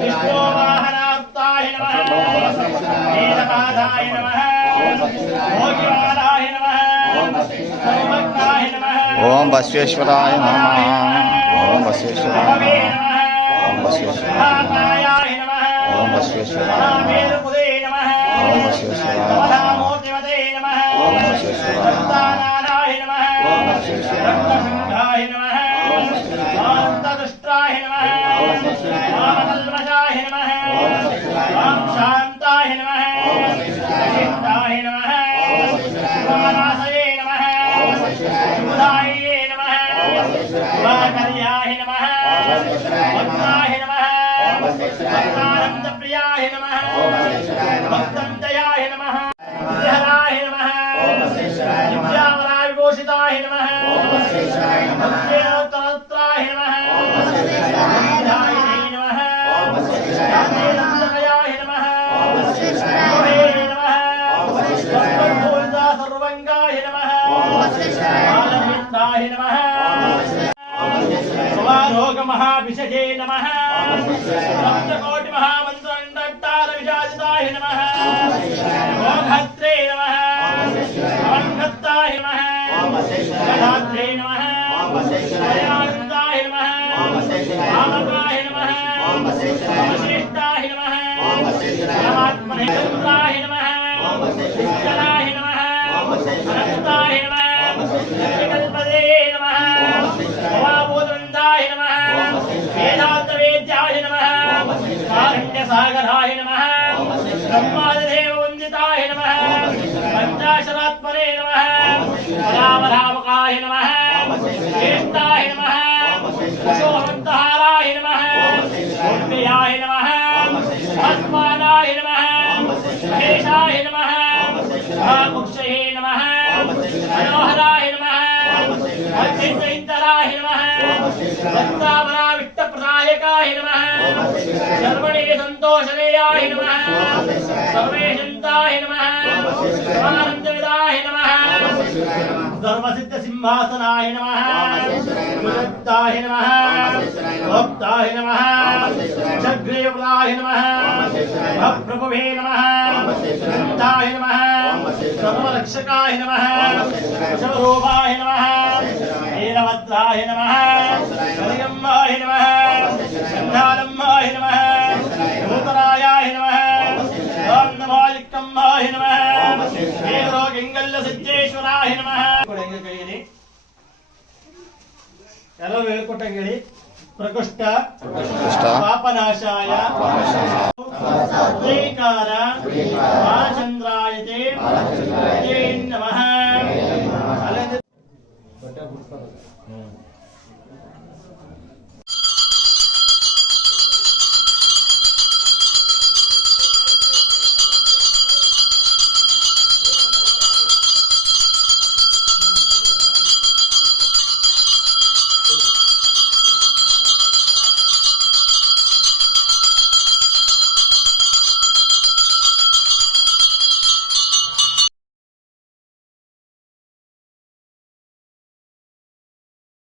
विष्णुवाहनाप्ताय नमः नीलकांताय नमः भोगिवालाय नमः सर्वज्ञाय नमः ओम बसवेश्वराय नमः ओम बसवेश्वराय नमः ओम बसवेश्वराय नमः ओम बसवेश्वराय नमः ओम बसवेश्वराय मूर्तिमते नमः ओम बसवेश्वराय नमः ओम बसवेश्वराय नमः दुष्टाय नमः कल्मषाय नमः शांताय नमः शिष्टाय नमः शिवनाशये नमः शिवदाये नमः शिवाकर्याय नमः भक्ताय नमः भक्तानन्दप्रियाय नमः भक्तन्दयाय नमः हराय नमः विद्यावराविभूषिताय नमः भक्तेनोत्तराय नमः महाविषये नमः सप्तकोटि महामंत्रंडार विशाजिताय नमः गोघत्रे नमः अवंघत्ताय नमः गदात्रे नमः दयानंदाय नमः आमकाय नमः श्रेष्ठाय नमः परमात्मने चंद्राय नमः शिष्टराय नमः अनंताय नमः कल्पदे नमः भवाभूतवृन्दाय नमः वेदान्तवेद्याय नमः कारुण्यसागराय नमः ब्रह्मादिदेववन्दिताय नमः पञ्चाशरात्मने नमः परावरावकाय नमः ज्येष्ठाय नमः कुशोहन्तहाराय नमः कुम्भयाय नमः आत्मानाय नमः महेशाय नमः मुक्षये नमः मनोहराय नमः अच्युतराय नमः दत्तावराविष्टप्रदायकाय नमः सर्वणे सन्तोषदेयाय नमः सर्वेशन्ताय नमः आनन्दविदाय नमः सर्वसिद्धसिंहासनाय नमः मुक्ताय नमः भक्ताय नमः जग्रेवलाय नमः भप्रभवे नमः नन्दाय नमः सर्वरक्षकाय नमः शवरूपाय नमः वीरभद्राय नमः कलियम्माय नमः गन्धालम्माय नमः नूतनायाय नमः रामनमालिकम्माय नमः वीरोगिङ्गल्लसिद्धेश्वराय नमः ಎಲ್ಲ ಹೇಳ್ಕೊಟ್ಟಂಗೆ ಪ್ರಕೃಷ್ಟ ಪಾಪನಾಶಾಯ ಶ್ರೀಕಾರ ಬಾಲಚಂದ್ರಾಯತೆ ನಮಃ